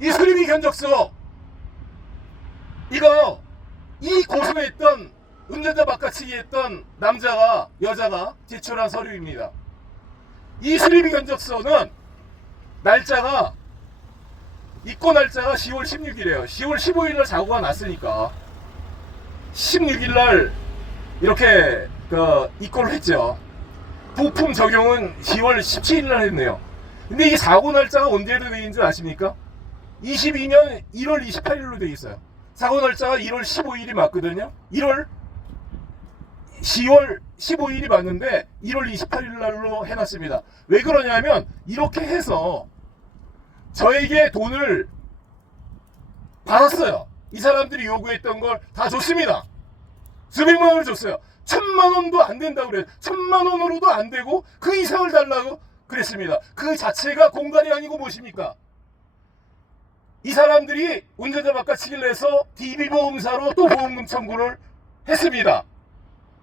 이 수리비 견적서 이거 이 고소했던 운전자 바꿔치기 했던 남자가 여자가 제출한 서류입니다. 이 수리비 견적서는 날짜가 입고 날짜가 10월 16일이에요. 10월 15일날 사고가 났으니까 16일날 이렇게 입고를 했죠. 부품 적용은 10월 17일날 했네요. 근데 이 사고 날짜가 언제로 되어 있는 줄 아십니까? 22년 1월 28일로 되어 있어요. 사고 날짜가 1월 15일이 맞거든요. 10월 15일이 맞는데 1월 28일 날로 해놨습니다. 왜 그러냐면 이렇게 해서 저에게 돈을 받았어요. 이 사람들이 요구했던 걸 다 줬습니다. 수백만 원을 줬어요. 1000만 원도 안 된다고 그래요. 1000만 원으로도 안 되고 그 이상을 달라고 그랬습니다. 그 자체가 공갈이 아니고 무엇입니까? 이 사람들이 운전자 바꿔치기를 해서 DB보험사로 또 보험금 청구를 했습니다.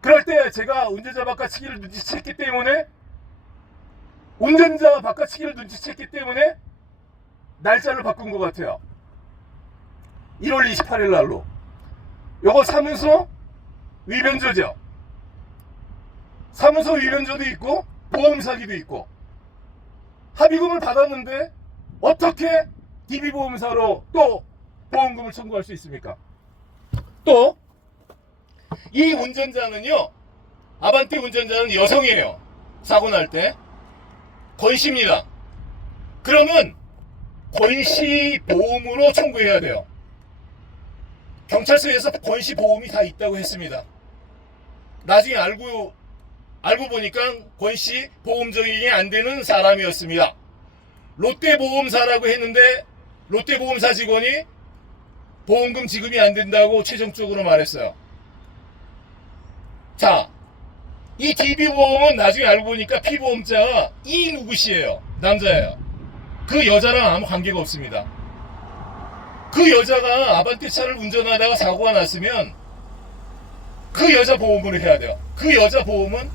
그럴 때 제가 운전자 바꿔치기를 눈치챘기 때문에 날짜를 바꾼 것 같아요. 1월 28일 날로. 요거 사문서 위변조죠. 사문서 위변조도 있고 보험 사기도 있고 합의금을 받았는데 어떻게 DB보험사로 또 보험금을 청구할 수 있습니까? 또 이 운전자는요, 아반떼 운전자는 여성이에요. 사고 날 때 권씨입니다. 그러면 권씨 보험으로 청구해야 돼요. 경찰서에서 권씨 보험이 다 있다고 했습니다. 나중에 알고 보니까 권씨 보험 적용이 안 되는 사람이었습니다. 롯데보험사라고 했는데 롯데보험사 직원이 보험금 지급이 안 된다고 최종적으로 말했어요. 자, 이 DB보험은 나중에 알고 보니까 피보험자가 이누구씨예요. 남자예요. 그 여자랑 아무 관계가 없습니다. 그 여자가 아반떼 차를 운전하다가 사고가 났으면 그 여자 보험으로 해야 돼요. 그 여자 보험은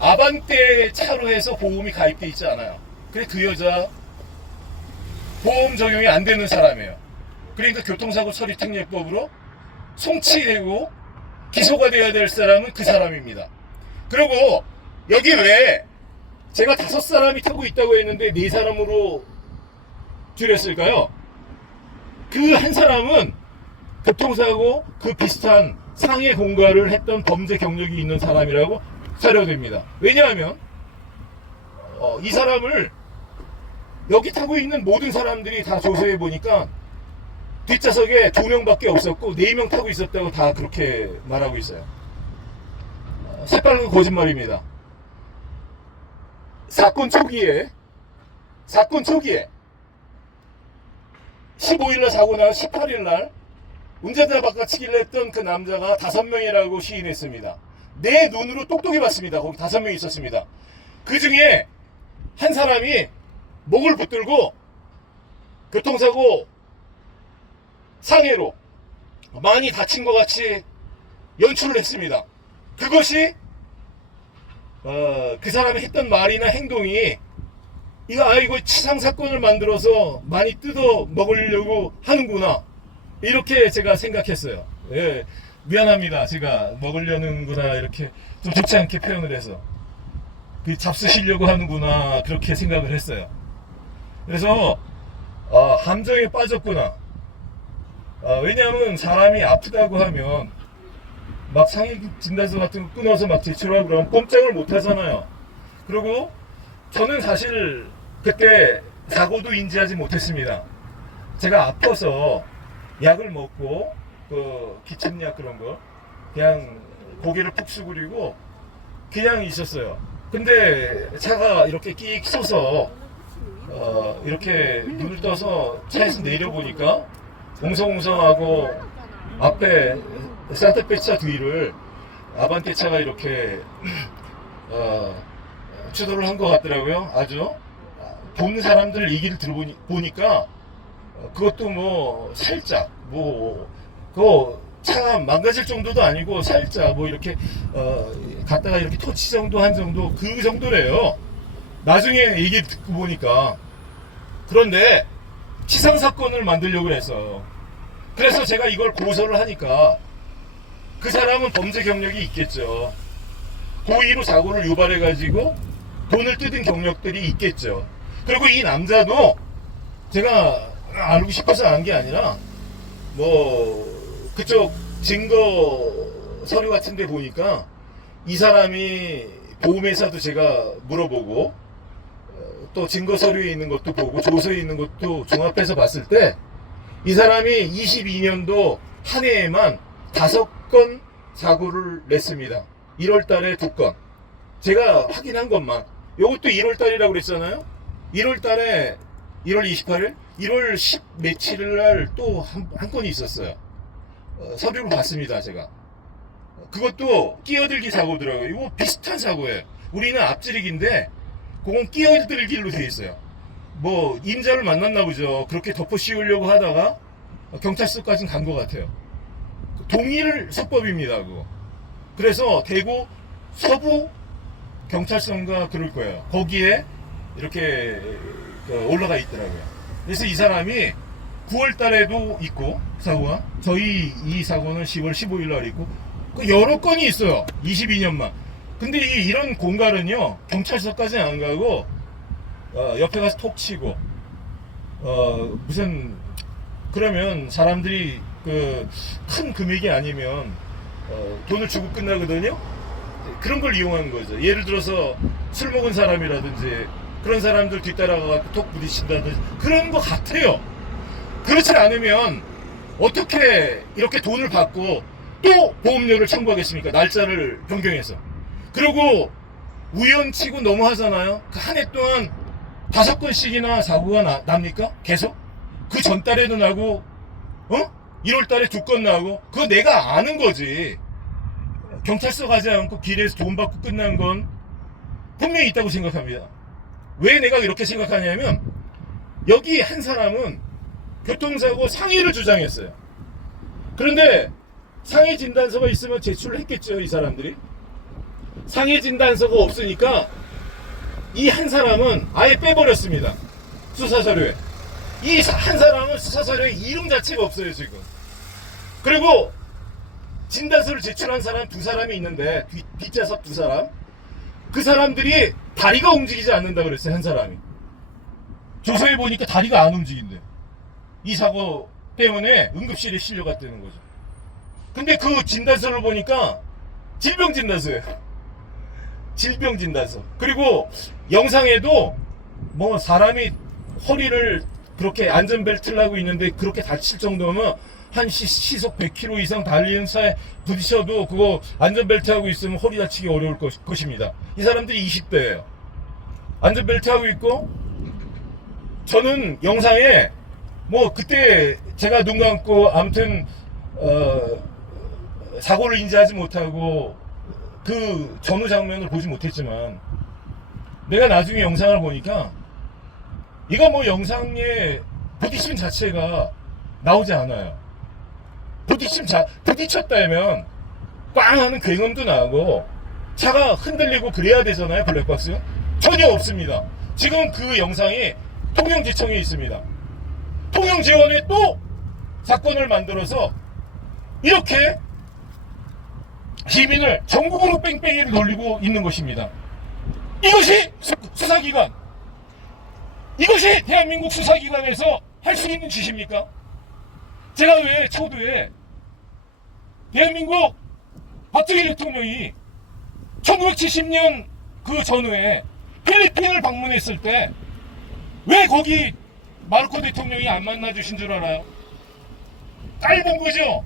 아반떼 차로 해서 보험이 가입돼 있지 않아요. 그래 그 여자 보험 적용이 안 되는 사람이에요. 그러니까 교통사고 처리 특례법으로 송치되고 기소가 돼야 될 사람은 그 사람입니다. 그리고 여기 왜 제가 5사람이 타고 있다고 했는데 4사람으로 줄였을까요? 그 한 사람은 교통사고 그 비슷한 상해 공갈을 했던 범죄 경력이 있는 사람이라고 사료됩니다. 왜냐하면 이 사람을 여기 타고 있는 모든 사람들이 다 조사해 보니까 뒷좌석에 2명밖에 없었고 4명 타고 있었다고 다 그렇게 말하고 있어요. 새빨간 거짓말입니다. 사건 초기에 15일날 사고 날 18일날 운전자 바꿔치기를 했던 그 남자가 5명이라고 시인했습니다. 내 눈으로 똑똑히 봤습니다. 거기 5명이 있었습니다. 그 중에 한 사람이 목을 붙들고 교통사고 상해로 많이 다친 것 같이 연출을 했습니다. 그것이 그 사람이 했던 말이나 행동이 이거 치상사건을 만들어서 많이 뜯어 먹으려고 하는구나 이렇게 제가 생각했어요. 예, 미안합니다. 제가 먹으려는구나 이렇게 좀 좋지 않게 표현을 해서 잡수시려고 하는구나 그렇게 생각을 했어요. 그래서 함정에 빠졌구나. 왜냐하면 사람이 아프다고 하면 막 상해 진단서 같은 거 끊어서 막 제출하고 그러면 꼼짝을 못 하잖아요. 그리고 저는 사실 그때 사고도 인지하지 못했습니다. 제가 아파서 약을 먹고 기침약 그런 거 그냥 고개를 푹 숙이고 그냥 있었어요. 근데 차가 이렇게 끽 서서 이렇게 눈을 떠서 차에서 내려보니까 웅성웅성하고 앞에 산타페 차 뒤를 아반떼 차가 이렇게 추돌을 한 것 같더라고요. 아주 보는 사람들 얘기를 들어보니까 그것도 뭐 살짝 그거 차가 망가질 정도도 아니고 살짝 이렇게 갔다가 이렇게 터치 정도 한 정도 그 정도래요. 나중에 얘기 듣고 보니까. 그런데 치상사건을 만들려고 했어요. 그래서 제가 이걸 고소를 하니까 그 사람은 범죄 경력이 있겠죠. 고의로 사고를 유발해가지고 돈을 뜯은 경력들이 있겠죠. 그리고 이 남자도 제가 알고 싶어서 안 게 아니라 뭐 그쪽 증거 서류 같은 데 보니까 이 사람이 보험회사도 제가 물어보고 또 증거 서류에 있는 것도 보고 조서에 있는 것도 종합해서 봤을 때 이 사람이 22년도 한 해에만 5건 사고를 냈습니다. 1월 달에 2건. 제가 확인한 것만. 요것도 1월 달이라고 그랬잖아요. 1월 달에 1월 28일, 1월 10 며칠을 날 또 한 건이 있었어요. 서류를 봤습니다, 제가. 그것도 끼어들기 사고더라고요. 이거 비슷한 사고예요. 우리는 앞지르기인데 그건 끼어들기로 돼 있어요. 뭐 임자를 만났나 보죠. 그렇게 덮어 씌우려고 하다가 경찰서까지는 간 것 같아요. 동일 수법입니다, 그거. 그래서 대구 서부 경찰서인가 그럴 거예요. 거기에 이렇게 올라가 있더라고요. 그래서 이 사람이 9월 달에도 있고 사고가, 저희 이 사고는 10월 15일 날 있고 여러 건이 있어요. 22년만. 근데 이런 공갈은요, 경찰서까지는 안 가고 옆에 가서 톡 치고 무슨, 그러면 사람들이 그 큰 금액이 아니면 돈을 주고 끝나거든요. 그런 걸 이용하는 거죠. 예를 들어서 술 먹은 사람이라든지 그런 사람들 뒤따라가서 톡 부딪힌다든지 그런 거 같아요. 그렇지 않으면 어떻게 이렇게 돈을 받고 또 보험료를 청구하겠습니까? 날짜를 변경해서. 그리고 우연치고 너무 하잖아요. 그 한 해 동안 5건씩이나 사고가 납니까? 계속? 그 전달에도 나고 1월 달에 2건 나고, 그거 내가 아는 거지. 경찰서 가지 않고 길에서 돈 받고 끝난 건 분명히 있다고 생각합니다. 왜 내가 이렇게 생각하냐면, 여기 한 사람은 교통사고 상해를 주장했어요. 그런데 상해 진단서가 있으면 제출을 했겠죠, 이 사람들이. 상해 진단서가 없으니까 이 한 사람은 아예 빼버렸습니다. 수사서류에. 이 한 사람은 수사서류에 이름 자체가 없어요, 지금. 그리고 진단서를 제출한 사람 2사람이 있는데, 뒷좌석 2사람. 그 사람들이 다리가 움직이지 않는다 그랬어요, 한 사람이. 조서에 보니까 다리가 안 움직인대. 이 사고 때문에 응급실에 실려갔다는 거죠. 근데 그 진단서를 보니까 질병 진단서예요. 질병 진단서. 그리고 영상에도 뭐 사람이 허리를 그렇게 안전벨트를 하고 있는데 그렇게 다칠 정도면 한 시속 100km 이상 달리는 차에 부딪혀도 그거 안전벨트 하고 있으면 허리 다치기 어려울 것입니다. 이 사람들이 20대예요. 안전벨트 하고 있고, 저는 영상에 뭐 그때 제가 눈 감고 아무튼 사고를 인지하지 못하고 그 전후 장면을 보지 못했지만, 내가 나중에 영상을 보니까 이거 뭐 영상에 부딪힘 자체가 나오지 않아요. 부딪혔다면 꽝 하는 굉음도 나고 차가 흔들리고 그래야 되잖아요, 블랙박스. 전혀 없습니다. 지금 그 영상이 통영지청에 있습니다. 통영지원에 또 사건을 만들어서 이렇게 시민을 전국으로 뺑뺑이를 돌리고 있는 것입니다. 이것이 수사기관, 이것이 대한민국 수사기관에서 할 수 있는 짓입니까? 제가 왜 초두에 대한민국 박정희 대통령이 1970년 그 전후에 필리핀을 방문했을 때 왜 거기 마르코 대통령이 안 만나주신 줄 알아요? 깔본 거죠.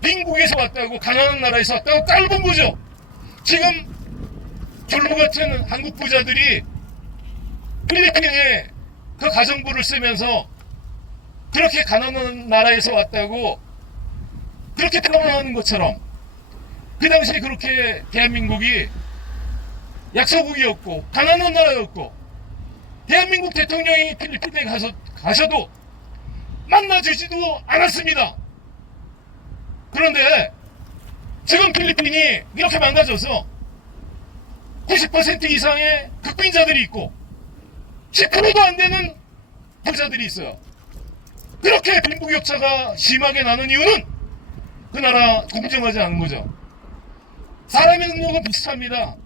빈국에서 왔다고, 가난한 나라에서 왔다고 깔본 거죠. 지금 결로 같은 한국 부자들이 필리핀에 그 가정부를 쓰면서 그렇게 가난한 나라에서 왔다고 그렇게 표현하는 것처럼, 그 당시에 그렇게 대한민국이 약소국이었고 가난한 나라였고, 대한민국 대통령이 필리핀에 가셔도 만나주지도 않았습니다. 그런데 지금 필리핀이 이렇게 망가져서 90% 이상의 극빈자들이 있고 10%도 안 되는 부자들이 있어요. 그렇게 빈부격차가 심하게 나는 이유는 그 나라 공정하지 않은 거죠. 사람의 능력은 비슷합니다.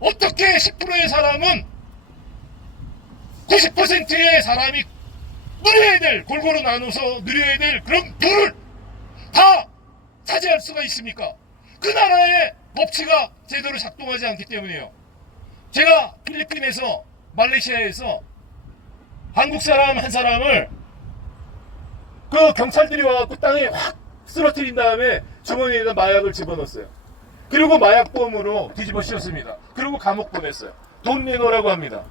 어떻게 10%의 사람은 90%의 사람이 누려야 될, 골고루 나눠서 누려야 될 그런 부를 다 차지할 수가 있습니까? 그 나라의 법치가 제대로 작동하지 않기 때문이에요. 제가 필리핀에서, 말레이시아에서 한국 사람 한 사람을 그 경찰들이 와갖고 땅에 확 쓰러뜨린 다음에 주머니에다 마약을 집어넣었어요. 그리고 마약범으로 뒤집어 씌웠습니다. 그리고 감옥 보냈어요. 돈 내놓으라고 합니다.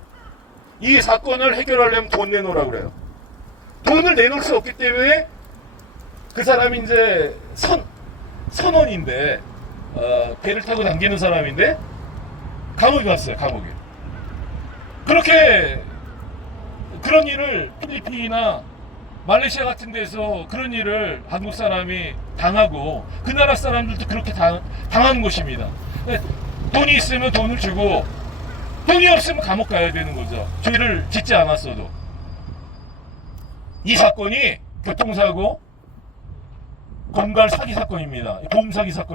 이 사건을 해결하려면 돈 내놓으라고 그래요. 돈을 내놓을 수 없기 때문에 그 사람이 이제 선원인데 배를 타고 당기는 사람인데 감옥에 갔어요. 감옥에. 그렇게 그런 일을 필리핀이나 말레이시아 같은 데서 그런 일을 한국 사람이 당하고 그 나라 사람들도 그렇게 당하는 것입니다. 돈이 있으면 돈을 주고 돈이 없으면 감옥 가야 되는 거죠. 죄를 짓지 않았어도. 이 사건이 교통사고, 공갈 사기 사건입니다. 보험 사기 사건.